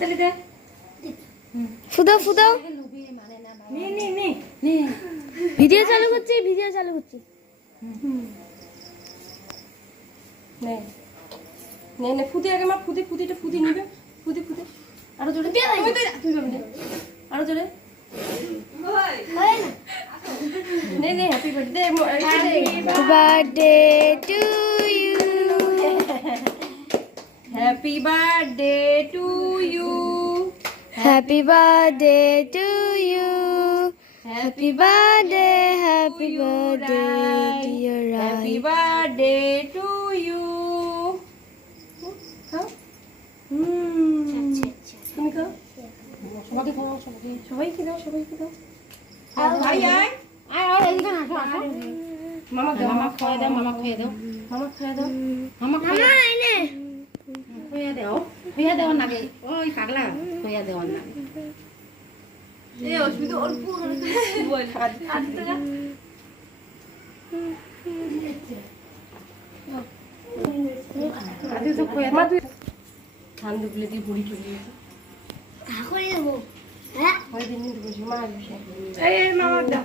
হাততালি দে ফুদাও ফুদাও নে নে নে নে ভিডিও চালু করছি নে নে নে ফুদি আগে মা ফুদিটা ফুদি নিবে ফুদি আরো জোরে তুই যাবি না আরো জোরে নে নে happy birthday birthday to you happy birthday to you happy birthday to you happy birthday dear happy birthday to you তুমি খাও সবাইকে খাও সবাইকে দাও ভাই আয় মামা খাওয়া দাও মামা খাইয়ে দাও হইয়া দেওয়ার নাগে ওই পাগলা হইয়া দেওয়ার নাগে এই অসুবিধা অল্প বল ঠান্ডা গুলো দিয়ে বুড়ি চলে গেছে করে দেবো হ্যাঁ দিন মা এই মামা দাও